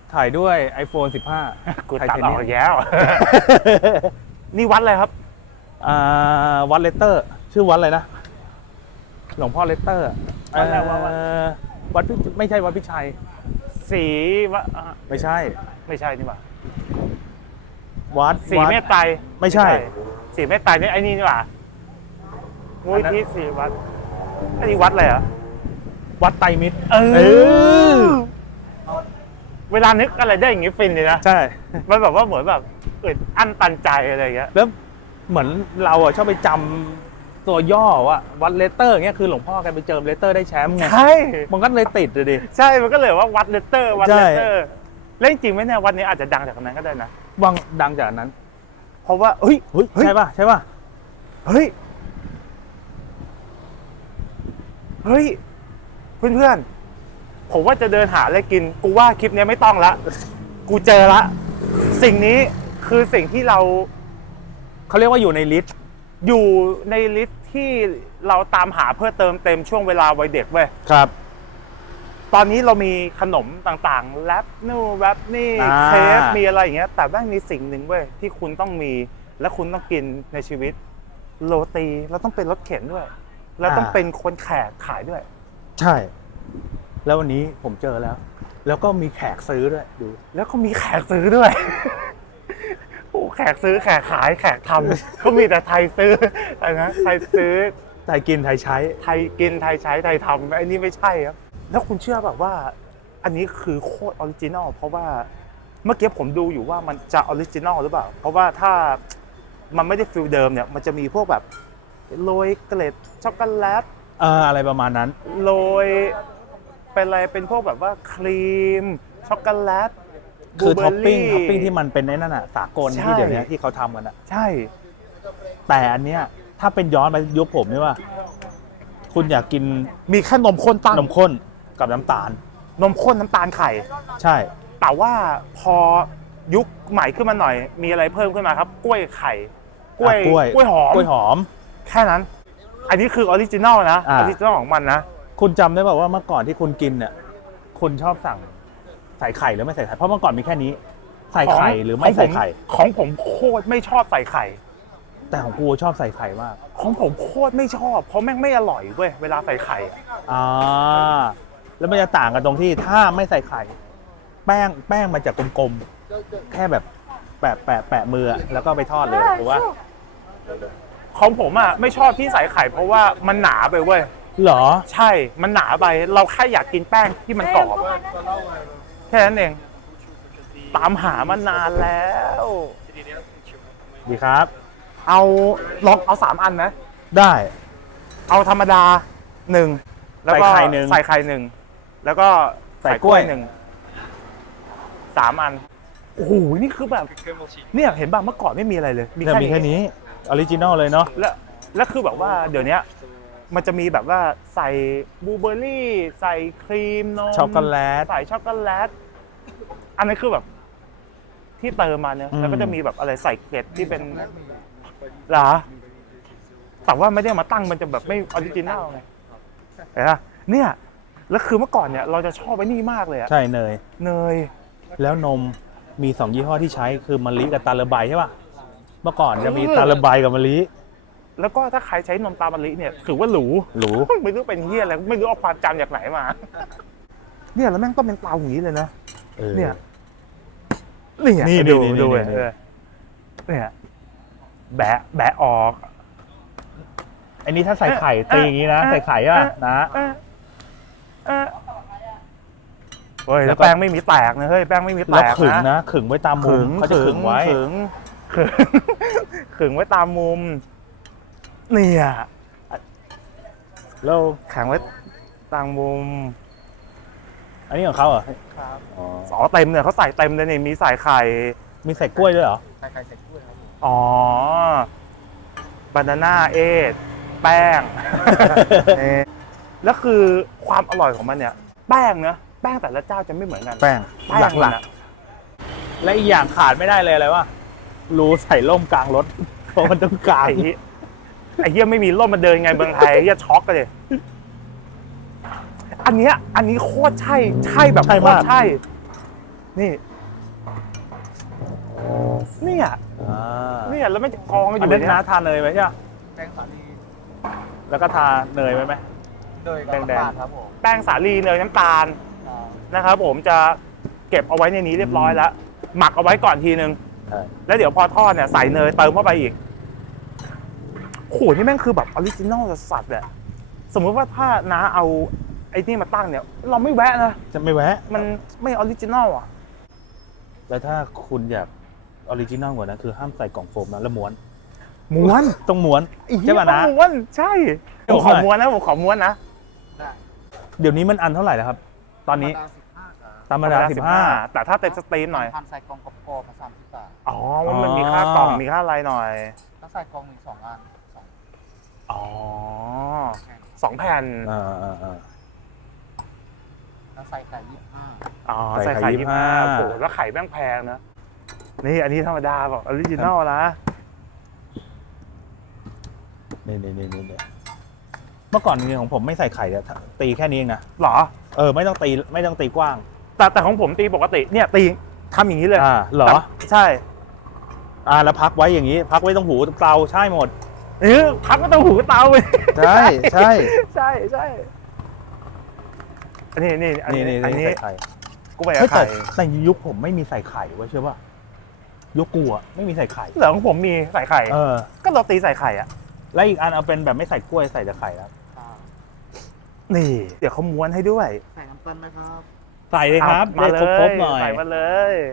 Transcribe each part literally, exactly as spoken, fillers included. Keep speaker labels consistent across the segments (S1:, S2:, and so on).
S1: ถ่ายด้วย ไอโฟน สิบห้า
S2: กูตัดออกแล้ว นี่วัดอะไรครับ
S1: อ่าวัดเลตเตอร์ ชื่อวัดอะไรนะ หลวงพ่อเลตเตอร์
S2: วัดอะไรวะวัด
S1: เอ่อวัดพิไม่ใช่วัดพิชัย
S2: สีวะ
S1: ไม่ใช่
S2: ไม่ใช่นี่หว่า
S1: วัด
S2: สี
S1: วัด
S2: เมตไตร
S1: ไม่ใช่
S2: สีเมตไตรนี่ไอ้นี่นี่หว่ามูลที่สีวัดอันนี้วัดอะไรอ่ะ
S1: วัดไตรมิตร
S2: เอ
S1: เออ
S2: เวลานึกอะไรได้อย่างงี้ฟินเลยนะ
S1: ใช่
S2: มันแบบว่าเหมือนแบบอึดอั้นตันใจอะไรอย่างเงี้ย
S1: แล้วเหมือนเราอะชอบไปจำตัวย่อว่าวัดเลตเตอร์เงี้ยคือหลวงพ่อแกไปเจิมเลตเตอร์ได้แชมป์ไง
S2: ใช่
S1: มันก็เลยติดเลยดิ
S2: ใช่มันก็เลยว่าวัดเลตเตอร์วัด
S1: ใช่
S2: เลตเตอร์เล่นจริงไหมเนี่ยวันนี้อาจจะดังจากนั้นก็ได้นะ
S1: วังดังจากนั้น
S2: เพราะว่าเฮ้ย
S1: เฮ้ยใช่ป่ะใช่ป่ะ
S2: เฮ้ยเฮ้ยเพื่อนๆผมว่าจะเดินหาอะไรกินกูว่าคลิปนี้ไม่ต้องละกูเจอละสิ่งนี้คือสิ่งที่เรา
S1: เขาเรียกว่าอยู่ในลิสต์
S2: อยู่ในลิสต์ที่เราตามหาเพื่อเติมเต็มช่วงเวลาวัยเด็กเว้ย
S1: ครับ
S2: ตอนนี้เรามีขนมต่างๆแรปนู่นแรปนี่
S1: อ่า
S2: เค้กมีอะไรอย่างเงี้ยแต่แม่งมีสิ่งหนึ่งเว้ยที่คุณต้องมีและคุณต้องกินในชีวิตโรตีแล้วต้องเป็นรถเข็นด้วย แล้วต้องเป็นคนแขกขายด้วย
S1: ใช่ แล้ววันนี้ผมเจอแล้ว แล้วก็มีแขกซื้อด้วยดู
S2: แล้วก็มีแขกซื้อด้วย โอ้แขกซื้อแขกขายแขกทำ เขามีแต่ไทยซื้ออะไรนะไทยซื้อ
S1: ไทยกินไทยใช้
S2: ไทยกินไทยใช้ไทยทำอันนี้ไม่ใช่ครับแล้วคุณเชื่อแบบว่า อันนี้คือโคตรออริจินอลเพราะว่าเมื่อกี้ผมดูอยู่ว่ามันจะออริจินอลหรือเปล่า เพราะว่าถ้ามันไม่ได้ฟิลเดิมเนี่ยมันจะมีพวกแบบโรยเกล็ดช็อกโกแลต
S1: เอออะไรประมาณนั้น
S2: โรยเป็นอะไรเป็นพวกแบบว่าครีมช็อกโกแลต
S1: คือท็อปปิ้ง
S2: บลูเบอร์รี่
S1: ท็อปปิ้งที่มันเป็นในนั่นน่ะสากล
S2: ใช่
S1: ที่เดี๋ยวนี้ที่เขาทำกันอ่ะ
S2: ใช่
S1: แต่อันเนี้ยถ้าเป็นย้อนไปยุคผมนี่ว่า คุณอยากกิน
S2: มีแค่นมข้นตั้ง
S1: นมข้นกับน้ำตาล
S2: นมข้นน้ำตาลไข่
S1: ใช่
S2: แต่ว่าพอยุคใหม่ขึ้นมาหน่อย มีอะไรเพิ่มขึ้นมาครับ กล้วยไข่ กล้วย
S1: อ่ะกล้วย
S2: กล้วยหอม
S1: กล้วยหอม
S2: แค่นั้น อันนี้คือออริจินอลนะอ
S1: อ่า
S2: อริจินอลของมันนะ
S1: คุณจำได้ป่าวว่าเมื่อก่อนที่คุณกินเนี่ยคุณชอบสั่งใส่ไข่หรือไม่ใส่ไข่เพราะเมื่อก่อนมีแค่นี้ ใส่ไข่หรือไม่ใส่ไข่
S2: ของผมโคตรไม่ชอบใส่ไข่
S1: แต่ของกูชอบใส่ไข่มาก
S2: ของผมโคตรไม่ชอบ เพราะแม่งไม่อร่อยเว้ยเวลาใส่ไข่อะ
S1: อ่าแล้วมันจะต่างกันตรงที่ถ้าไม่ใส่ไข่ แป้งแป้งมันจะกลมๆแค่แบบแปะแปะแปะมืออะแล้วก็ไปทอดเลยถูกว่า
S2: ของผมอ่ะไม่ชอบที่ใส่ไข่เพราะว่ามันหนาไปเว้ย
S1: เหรอ
S2: ใช่ มันหนาไป เราแค่อยากกินแป้งที่มันกรอบ แค่นั้นเอง ตามหามานานแล้ว
S1: ดีครับ
S2: เอาลองเอาสามอันนะ
S1: ได้
S2: เอาธรรมดาหนึ่งแล้วก็
S1: ใส่ไข่หนึ่ง
S2: ใส่ไข่หนึ่งแล้วก็
S1: ใส่กล้วย
S2: หนึ่งสามอัน โอ้โห นี่คือแบบ เนี่ยเห็นป่ะเมื่อก่อนไม่มีอะไรเลย มี
S1: เนี่ย
S2: แค่
S1: มีแค่
S2: นี้
S1: นี้ออริจินอลเลยเนาะ
S2: แล้วแล้วคือแบบว่าเดี๋ยวนี้มันจะมีแบบว่าใส่บลูเบอร์รี่ ใส่ครีมนม
S1: ช็อกโกแลต
S2: ใส่ช็อกโกแลต อันนั้นคือแบบที่เติมมาเนี่ย
S1: อืม
S2: แล้วก็จะมีแบบอะไรใส่เกล็ดที่เป็นเหรอแต่ว่าไม่ได้มาตั้งมันจะแบบไม่ออริจินัลไงเห็นปะเนี่ย แล้วคือเมื่อก่อนเนี่ยเราจะชอบไอ้นี่มากเลยอะ
S1: ใช่เนย
S2: เนย
S1: แล้วนมมีสองยี่ห้อที่ใช้คือมะลิกับตาลใบใช่ป่ะ เมื่อก่อนจะมีตาลใบกับมะลิ
S2: แล้วก็ถ้าใครใช้นมตาลมะลิเนี่ยถือว่าหรู
S1: หรู
S2: ไม่รู้เป็นเฮียอะไรไม่รู้เอาความจำจากไหนมา เนี่ยแล้วแม่งต้องเป็นเตาอย่างนี้เลยนะ
S1: ออ
S2: เนี่ยเนี่ย
S1: นี่
S2: ดู
S1: นี่
S2: ดู
S1: นี่นี่
S2: เออเนี่ยแบะแบะออก
S1: อันนี้ถ้าใส่ไข่ตีอย่างนี้นะ
S2: เอ๊ะ
S1: ใส่ไข่ป่ะนะ
S2: เอ๊ะเอ๊ะเฮ้ย
S1: แล้
S2: แล้ว ว
S1: ก็
S2: แป้งไม่มีแตกนะเฮ้ยแป้งไม่มีแต
S1: แล้ว
S2: ก
S1: ขึง
S2: นะ
S1: นะขึงไว้ตามมุมเขาจะขึงไว้
S2: ขึงขึงขึงไว้ตามมุมเนี่ย
S1: แล้ว
S2: แข็งไว้ตามมุม
S1: อันนี้ของเขาเหรอ
S2: ครับ
S1: อ๋อ
S2: อ๋อเต็มเนี่ยเขาใส่เต็มเลยนี่มีใส่ไข่
S1: มีใส่กล้วยด้วยเหรอ
S2: อ๋อบานาน่าเอทแป้ง เออแล้วคือความอร่อยของมันเนี่ย แป้งเนอะแป้งแต่ละเจ้าจะไม่เหมือนกัน
S1: แป้ง
S2: แป้ง
S1: หลัก
S2: น่ะ
S1: ๆและอีกอย่างขาดไม่ได้เลยอะไรวะรูใส่ร่มกลางรถเพราะมันต้องกลาง
S2: ไอ้เหี้ยไอ้เหี้ยไม่มีร่มมาเดินไงเมืองไทยไอ้เหี้ยช็อกกันเลยอันเนี้ยอันนี้โคตรใช่ใช่แบบโคตรใช่นี่เนี่ย
S1: อ่า
S2: เนี่ยแล้วไม่กองกันอ
S1: อัน
S2: ยู่
S1: นี้
S2: เนี่ย
S1: น้าทานเนยไหมใช่ปะ
S3: แกงสาลี
S1: แล้วก็ทาเนยไหมไหม
S3: โดยกับ
S1: แดงๆ
S3: น้ำตาลครับผม
S2: แป้งสาลีเนยน้ำตาล
S3: อ่า
S2: นะครับผมจะเก็บเอาไว้ในนี้เรียบร้อยแล้ว หมักเอาไว้ก่อนทีนึง
S1: ใช่
S2: แล้วเดี๋ยวพอทอดเนี่ยใส่เนยเติมเข้าไปอีกโอ้โหนี่แม่งคือแบบออริจินอลสัสๆอะสมมุติว่าถ้าน้าเอาไอ้นี่มาตั้งเนี่ย เราไม่แวะนะ
S1: จะไม่แวะ
S2: มันไม่ออริจินอลอ่ะ
S1: แล้วถ้าคุณอยากออริจินอลกว่านั้นคือห้ามใส่กล่องโฟมนะแล้วม้วน
S2: ม้วน
S1: ต้องม้วนใช่ป่ะนะ
S2: ม้วนใช่ผมขอม้วนนะผมขอม้วนนะ
S3: ได้
S1: เดี๋ยวนี้มันอันเท่าไหร่แล้วครับ ตอนนี้
S3: ธรรมดาสิบห้าครับ
S1: ธรรมดาสิบห้า
S2: แต่ถ้าเต็มสตรีมหน่อย
S3: พันใส่กล่องกรอบๆมาสามสิบบาท
S2: อ๋อมันมันมีค่ากล่องมีค่าอะไรหน่อย
S3: ถ้าใส่กล่องหนึ่งสองอันสอง
S2: อ๋อสองแผ่น
S1: อ่าอ่าอ่า
S3: ถ้าใส่ไข่ยี่สิบห้า
S2: อ๋อ
S1: ใส่
S2: ใส่
S1: ไข่
S2: ไข่
S1: ยี่
S2: ยี่
S1: สิ
S2: สิ
S1: บบ ห้า
S2: ห้าโอ้โหแล้วไข่แม่งแพงนะ นี่อันนี้ธรรมดาบอกออริจินอลนะ
S1: นี่นี่นี่นี่เมื่อก่อนจริงๆของผมไม่ใส่ไข่อะตีแค่นี้เองนะ
S2: หรอ
S1: เออไม่ต้องตีไม่ต้องตีกว้าง
S2: แต่แต่ของผมตีปกติเนี่ยตีทำอย่างนี้เลย
S1: อ่าเหรอ
S2: แต่ใช่
S1: อ่าแล้วพักไว้อย่างนี้ พักไว้ตรงหูตรงเตาใช่หมด
S2: เออพักก็ต้องหูเตาไป
S1: ใช่ใช่
S2: ใช่ใช่อันนี้นี่อัน
S1: นี่
S2: นี้
S1: นี่
S2: อัน
S1: นี่
S2: นี้
S1: ใส่ไข่
S2: กูไป
S1: เฮ้
S2: กับ
S1: ยแต่
S2: ไข่
S1: ในยุคผมไม่มีใส่ไข่ไว้ใช่ป่ะยุคกูอะไม่มีใส่ไข่
S2: เหลือของผมมีใส่ไข่
S1: เออ
S2: ก็เราตีใส่ไข่อ่ะ
S1: แล้วอีกอันเอาเป็นแบบไม่ใส่กล้วยใส่แต่ไข่แล้ว
S3: อ่า
S2: นี่ เดี๋ยวเขาม้วนให้ด้วย
S3: ใส่น้ำตาลไหมครับ
S1: ใส่เลยครับ
S2: มาเล
S1: ได้ครบ
S2: ย
S1: ๆหน่อย
S2: ใส่มาเลย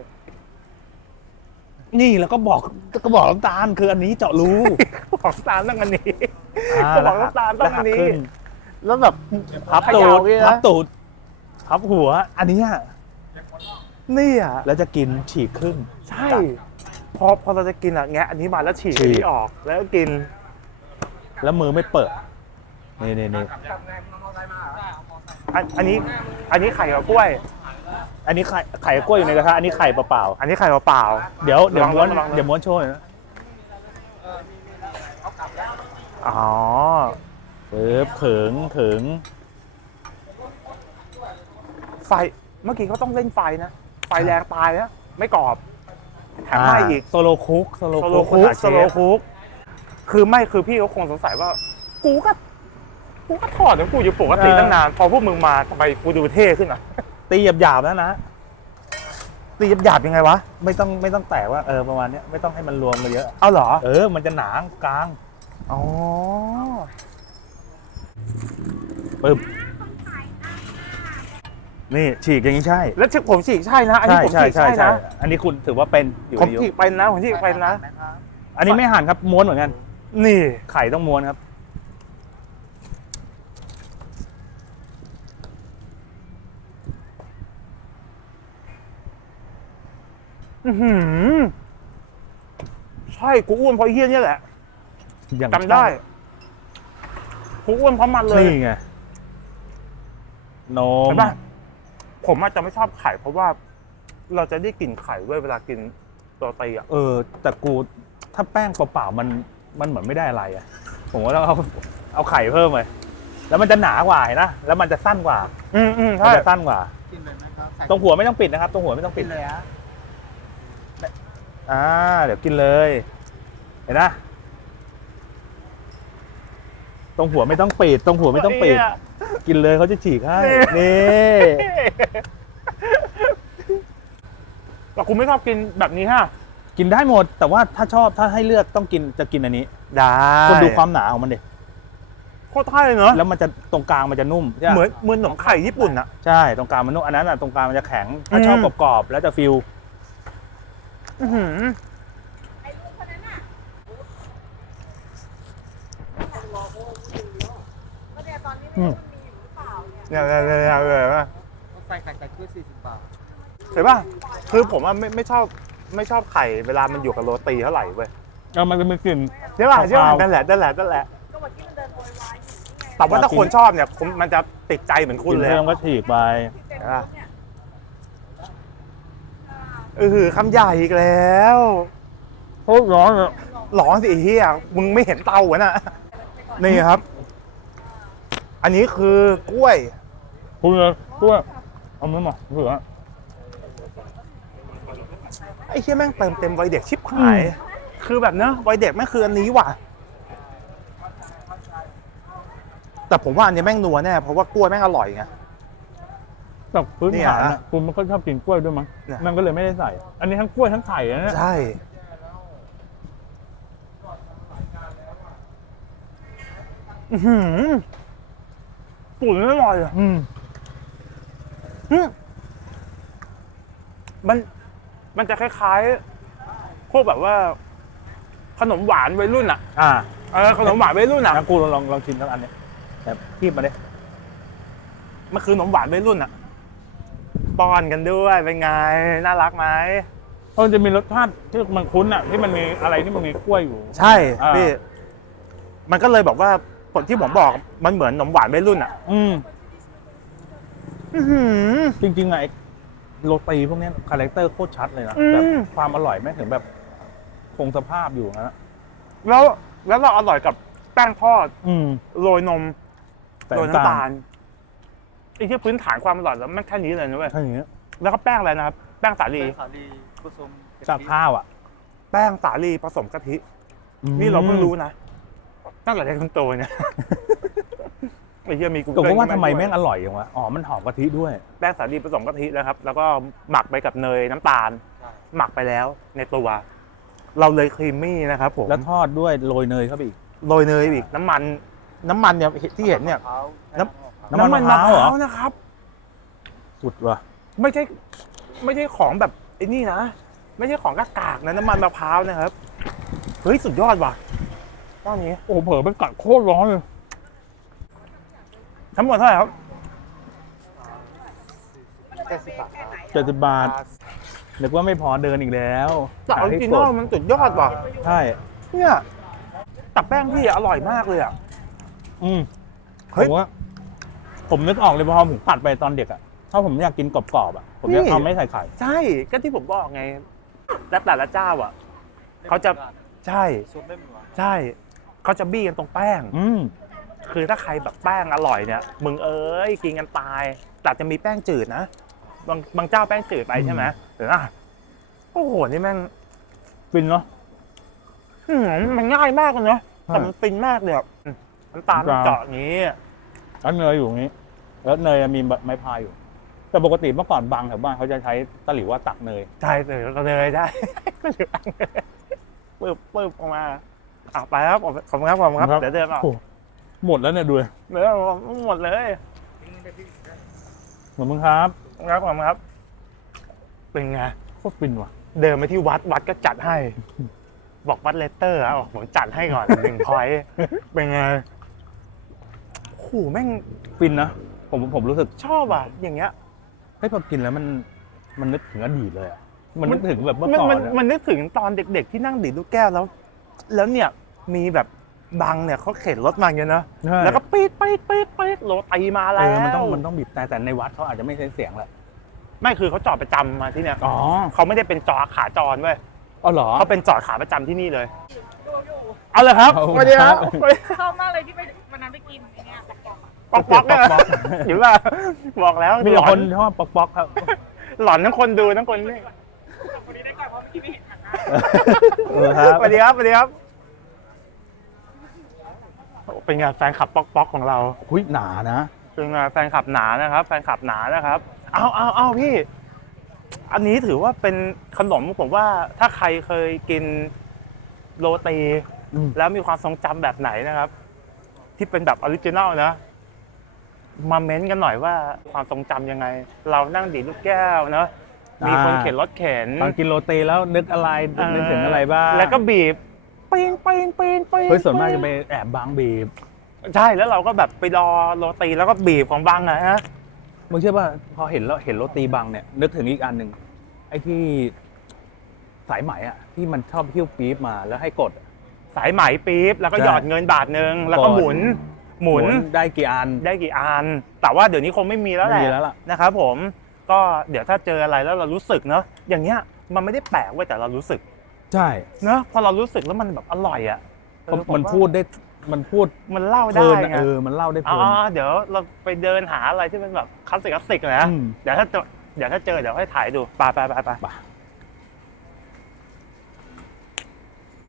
S1: นี่แล้วก็บอกก็บอกน้ำตาลคืออันนี้เจาะรู
S2: บอกน้ำตาลต้องอันนี้
S1: อ่า
S2: ก็บอกน้ำตาลต้องอันนี้
S1: แล้วแบบพับตู
S2: เขย่า
S1: ด
S2: อย่างนี้นะ
S1: พับตูดพับหัว อันเนี้ย
S2: นี่อ่ะ
S1: แล้วจะกินฉีกครึ่ง
S2: ใช่ พอพอเราจะกินอ่ะแงะอันนี้มาแล้วฉีก
S1: ฉีก
S2: อันนี้ออกแล้วก็กิน
S1: แล้วมือไม่เปิดนี่นี่นี่
S2: อันอันนี้อันนี้ไข่กับกล้วย
S1: อันนี้ไข่ไข่กล้วยอยู่ในกระทะอันนี้ไข่เปล่า
S2: อันนี้ไข่เปล่า
S1: ๆเดี๋ยวเดี๋ยว
S2: ระวัง
S1: ม้วน
S2: ระวังนะ
S1: เดี๋ยวม้วนโชว์หน่อยนะ
S2: ๆอ๋อ
S1: ปึ๊บเขิงเขิง
S2: ไฟเมื่อกี้เขาต้องเล่นไฟนะ ไฟแรงตายนะ ไม่กรอบแถมไหม้อีก
S1: โซโลคุกโซโล
S2: โซโล
S1: คุก
S2: คุก
S1: ภาษา
S2: โซโลคุกคือไม่คือพี่เขาคงสงสัยว่า กูก็กูก็ถอดของกูอยู่ปกติตั้งนาน พอพวกมึงมาทำไมกูดูเท่ขึ้นอ่ะ
S1: ตีหยาบๆนะนะ
S2: ตีหยาบๆยังไงวะ
S1: ไม่ต้องไม่ต้องแตกว่าเออประมาณเนี้ยไม่ต้องให้มันรวมกันเยอะ
S2: เอาเหรอ
S1: เออมันจะหนากลาง
S2: อ๋อ
S1: ปึ๊บนี่ฉีกอย่างนี้ใช่
S2: แล้วผมฉีกใช่นะ อันนี้ผมฉีกใช่นะ
S1: อันนี้คุณถือว่าเป็นอยู่
S2: ผม
S1: ในยุค
S2: ฉีกเป็นนะผมฉีกเป็นนะ
S3: ใส่ไหมครับ
S1: อันนี้ไม่หั่นครับม้วนเหมือนกัน
S2: นี่
S1: ไข่ต้องม้วนครับ
S2: อื้อหือใช่กูอ้วนเพราะไอ้เฮี้ยนี่แหละ
S1: อย่าง
S2: จำได้กูอ้วนเพราะมันเลย
S1: นี่ไงนม
S2: เห็นปะผมอาจจะไม่ชอบไข่เพราะว่า เราจะได้กลิ่นไข่เว้ยเวลากินโรตีอ่ะ
S1: เออ แต่กูถ้าแป้งเปล่าๆมันมันเหมือนไม่ได้อะไรอ่ะ ผมว่าต้องเอาเอาไข่เพิ่มเลยแล้วมันจะหนากว่าเห็นนะแล้วมันจะสั้นกว่า
S2: อืมอืม
S1: มัน
S2: ใช่
S1: จะสั้นกว่า
S3: กินเลยไหมครับใส่
S1: ตรงหัวไม่ต้องปิดนะครับ ตรงหัวไม่ต้อง
S3: กิ
S1: ปิด
S3: นเลยฮะ
S1: อ่าเดี๋ยวกินเลย เห็นนะ ตรงหัวไม่ต้องปิด ตรงหัวไม่ต้องปิด กินเลยเขาจะฉีกให้นี่
S2: แต่กูไม่ชอบกินแบบนี้ฮะ
S1: กินได้หมด แต่ว่าถ้าชอบถ้าให้เลือกต้องกินจะกินอันนี้
S2: ได้
S1: คุณดูความหนาของมันดิ
S2: โคตรไทยเลยเนอะ
S1: แล้วมันจะตรงกลางมันจะนุ่มใช่ไหม
S2: เหมือนเหมือนขนมไข่ญี่ปุ่นอะ
S1: ใช่ตรงกลางมันนุ่มอันนั้นอ่ะตรงกลางมันจะแข็ง ถ้าชอบ
S2: อืม
S1: กรอบๆแล้วจะฟิล
S2: อื้อหือ
S1: อืม
S2: เนี่ยเนี่ยเนี่ยเนี่ยเนี่ย
S3: ใส่ไข่ไก่กล้วยสี่สิบบาท
S2: เห็นป่ะคือผมอะไม่ไม่ชอบไม่ชอบไข่เวลามันอยู่กับโรตีเท่าไหร่เว้ย
S1: เออมันเป็นกลิ่น
S2: ใช่ป่ะใช่ป่ะ
S1: คาวๆ
S2: นั่นแหละนั่นแหละนั่นแหละแต่ว่าถ้าคนชอบเนี่ยผมมันจะติดใจเหมือนคุณ
S1: กิน
S2: เลย
S1: เพิ่
S2: อะ
S1: มก็ฉีกไป
S2: เห็นป่ะเออคำใหญ่อีกแล้ว
S1: โคตรร้อนเลย
S2: ร้อนสิไอ้เฮียมึงไม่เห็นเตาเหรอน่ะนี่ครับ อันนี้คือกล้วย
S1: คุณเลยกล้วยเอามือมาเผื่อ
S2: ไอ้เหี้ยแม่งเติมเต็มวัยเด็กชิบหาย คือแบบเนอะวัยเด็กแม่งคืออันนี้ว่ะ แต่ผมว่าอันนี้แม่งนัวแน่เพราะว่ากล้วยแม่งอร่อยไง
S1: แบบพื้น
S2: เนี่ย
S1: ฐาน
S2: นะ
S1: อะคุณมันก็ชอบกินกล้วยด้วยมั้ง
S2: เนี่ย
S1: มันก็เลยไม่ได้ใส่ อันนี้ทั้งกล้วยทั้งไข่นะเนี่ย
S2: ใช่อื้อหือตุ๋นอร่อยอ่ะ
S1: อืม
S2: อืมมันมันจะคล้ายๆพวกแบบว่า ขนมหวานวัยรุ่นอ่ะ
S1: อ่า
S2: เออขนมหวานวัยรุ่นอ่ะ
S1: งั้นกูลองลองลองชิมทั้งอันเนี้ยแบบคีบมาดิ
S2: มันคือขนมหวานวัยรุ่นอ่ะป้อนกันด้วยเป็นไงน่ารักไหม
S1: เออจะมีรสชาติที่มันคุ้นอ่ะที่มันมีอะไรที่มันมีกล้วยอยู่
S2: ใช่
S1: อ่า
S2: พี่มันก็เลยบอกว่าผลที่ผมบอกมันเหมือนขนมหวานวัยรุ่นอ่ะ
S1: อืม
S2: อื้อหือ
S1: จริงๆอะไอ้โรตีพวกเนี้ยคาแรคเตอร์โคตรชัดเลยนะ
S2: อืม
S1: แบบความอร่อยแม่งถึงแบบคงสภาพอยู่นะ
S2: แล้วแล้วเราอร่อยกับแป้งทอด
S1: อืม
S2: โรยนม
S1: แต่
S2: โรยน้ำตาลไอ้ที่พื้นฐานความอร่อยแล้วมันแค่นี้เลยนะเว้ย
S1: ถ้าอย่างเงี้ย
S2: แล้วก็แป้งอะไรนะครับแป้งสาลี
S3: เป็นสาลีผสมกะทิ
S1: จากข้าวอ่ะ
S2: แป้งสาลีผสมกะทิ นี่เราเพิ่งรู้นะตั้งแต่เด็กจนโตเนี่ย ไอ้เหี้ยมีกู
S1: ก็ว่า
S2: เกิล
S1: ทำไม
S2: ด้วย
S1: แม่งอร่อยอย่างวะอ๋อมันหอมกะทิด้วย
S2: แป้งสาลีผสมกะทินะครับ แล้วก็หมักไปกับเนยน้ำตาล
S3: ใช่
S2: หมักไปแล้วในตัว เราเลยครีมมี่นะครับผม
S1: แล้วทอดด้วยโรยเนยเข้าไปอีก
S2: โรยเนยอีกน้ำมัน น้ำมันเนี่ยที่เห็นเนี่ย
S3: มะพร้าว
S2: น้ำ
S1: น้ำมันมะพร้าวเหรอ
S2: นะครับ
S1: สุดว่ะ
S2: ไม่ใช่ไม่ใช่ของแบบไอ้นี่นะ ไม่ใช่ของกากากๆนะน้ำมันมะพร้าวนะครับ เฮ้ยสุดยอดว่ะตอนนี้
S1: โอ้โหเผลอไปกัดโคตรร้อนเลย
S2: ทั้งหมดเท่าไหร่ครับ
S3: แค่สิบบาทครับ
S1: เจ็ดสิบบาทนึกว่าไม่พอเดินอีกแล้ว
S2: แต่ออริจินอลมันสุดยอดว่ะ
S1: ใช่
S2: เนี่ยแต่แป้งพี่อร่อยมากเลยอ่ะ
S1: อืม
S2: เฮ้ย
S1: ผมว่าผมนึกออกเลยพอผมปัดไปตอนเด็กอ่ะถ้าผมอยากกินกรอบๆอ่ะผมจะ
S2: นี่
S1: เอาไม่ใส่ไข่
S2: ใช่ก็ที่ผมบอกไงแล้วแต่ละเจ้าอ่ะ เขาจะ ใช่
S3: ซุปไม่เหมือน
S2: ใช่เขาจะบี้กันตรงแป้ง
S1: อืม
S2: คือถ้าใครแบบแป้งอร่อยเนี่ยมึงเอ้ยกินกันตายแต่จะมีแป้งจืดนะบางบางเจ้าแป้งจืดไปใช่ไหมหรืออ่ะโอ้โหนี่แม่ง
S1: ฟินเนาะ
S2: อืมมันง่ายมากเลยเนาะ
S1: ใช่
S2: แต่มันฟินมากเลยอ่ะอืมน้ำตาล
S1: น้ำตาล
S2: เจาะอย่างนี้
S1: แล้วเนยอยู่ตรงนี้ แล้วเนยมีไม้พายอยู่ แต่ปกติเมื่อก่อนบางแถวบ้านเขาจะใช้ตะหลิวว่าตักเนย
S2: ใช่เลยก็เลยได้ ก็เหลือปึ๊บปึ๊บออกมาอ่ะไปครับขอบคุณครับขอบคุณครับ
S1: ครับ
S2: เดี๋ยวเดินมา
S1: โอ้หมดแล้วเนี่ยดูเลย
S2: เดี๋ยวหมดเลย
S1: เหมือนมึงครับ
S2: ครับขอบคุณครับ เป็นไง
S1: โคตรฟินว่ะ
S2: เดินไปที่วัดวัดก็จัดให้ บอกวัดเลตเตอร์อ่ะบอกผมจัดให้ก่อน หนึ่งพอยต์เป็นไงโอ้โหแม่ง
S1: ฟินนะ ผมผมรู้สึก
S2: ชอบอ่ะ อย่างเงี้ย
S1: เฮ้ยพอกินแล้วมันมันนึกถึงอดีตเลยอะมันนึกถึงแบบเมื่อ
S2: มัน
S1: ก่อน
S2: มัน
S1: อะ
S2: มันนึกถึงตอนเด็กๆที่นั่งดีดลูกแก้วแล้ว แล้วเนี่ยมีแบบบังเนี่ยเขาเข็นรถมาอย่างเงี้ยนะ
S1: ใช่
S2: แล้วก็ปี๊ดปี๊ดปี๊ดปี๊ดโรตีมา
S1: เอ
S2: แล้ว
S1: อมันต้องมันต้องบีบแต่แต่ในวัดเขาอาจจะไม่ใช้เสียงแหละ
S2: ไม่คือเขาจอดประจำมาที่เนี่ย
S1: อ๋อ
S2: เขาไม่ได้เป็นจอขาจรเว้ย
S1: อ๋อเหรอ
S2: เขาเป็นจอดขาประจำที่นี่เลย
S4: ดูอยู่
S2: เอาเลยครับ
S1: เอา
S2: สวัสดีครับ
S4: ชอบมากเลยที่ไปวันนั้นไปกินไอ้เนี่ยปอกๆอะ
S2: ป๊อกป๊อกเนี่ย
S1: ป๊อก
S2: หรือว่าบอกแล้ว
S1: มี
S2: หลอ
S1: คน นชอบป๊อกป๊อกครับ
S2: หลอนทั้งคนดูทั้งคนนี่
S4: วันนี้ได้ก่อนเพราะเมื่อกี้ไม่เห็นหันหน้า
S1: เออครับ
S2: สวัสดีครับสวัสดีครับเป็นไงานแฟนคลับป๊อกป๊อกของเรา
S1: หุ้ยหนานะ
S2: เป็นไงานแฟนคลับหนานะครับ แฟนคลับหนานะครับเอาเอาเอาพี่ อันนี้ถือว่าเป็นขนมผมว่าถ้าใครเคยกินโรตี
S1: อืม
S2: แล้วมีความทรงจำแบบไหนนะครับ ที่เป็นแบบออริจินัลนะ มาเม้นต์กันหน่อยว่าความทรงจำยังไง เรานั่งดีดลูกแก้วเนอะมีคนเข็นรถเข็น
S1: ตอนกินโรตีแล้วนึกอะไรนึกถึงอะไรบ้าง
S2: แล้วก็บีบปีนปีนปีนปีน
S1: เฮ้ยส่วนมากจะไปแอบบางบีบ
S2: ใช่แล้วเราก็แบบไปรอโรตีแล้วก็บีบของบังอะฮะ
S1: มึงเชื่อป่ะพอเห็นแล้วเห็นโรตีบางเนี่ย นึกถึงอีกอันหนึ่งไอ้ที่สายไหมอ่ะที่มันชอบหิ้วปี๊บมาแล้วให้กด
S2: สายไหมปี๊บแล้วก็
S1: ใช่
S2: หยอดเงินบาทหนึ่งแล้วก็
S1: ก่อน
S2: หมุน หมุน
S1: ได้กี่อัน
S2: ได้กี่อัน แต่ว่าเดี๋ยวนี้คงไม่มีแล้วแห
S1: ไม่
S2: ละ
S1: มีแล้วล่ะ
S2: นะครับผมก็เดี๋ยวถ้าเจออะไรแล้วเรารู้สึกเนอะอย่างเงี้ยมันไม่ได้แปลกเว้ยแต่เรารู้สึก
S1: ใช่
S2: เนอะพอเรารู้สึกแล้วมันแบบอร่อยอ่ะเออ
S1: มัน
S2: ผว่า
S1: พูดได้มันพูด
S2: มันเล่า
S1: เพ
S2: ได้
S1: ลินอะ
S2: ไง
S1: เออมันเล่าได้เพ
S2: อ๋
S1: ลิ
S2: อน เดี๋ยวเราไปเดินหาอะไรที่มันแบบคลาสสิกคลาสสิกนะ
S1: อืม
S2: เดี๋ยวถ้าเจอเดี๋ยวถ้าเจอเดี๋ยวให้ถ่ายดูไปไปไปไป
S1: ไป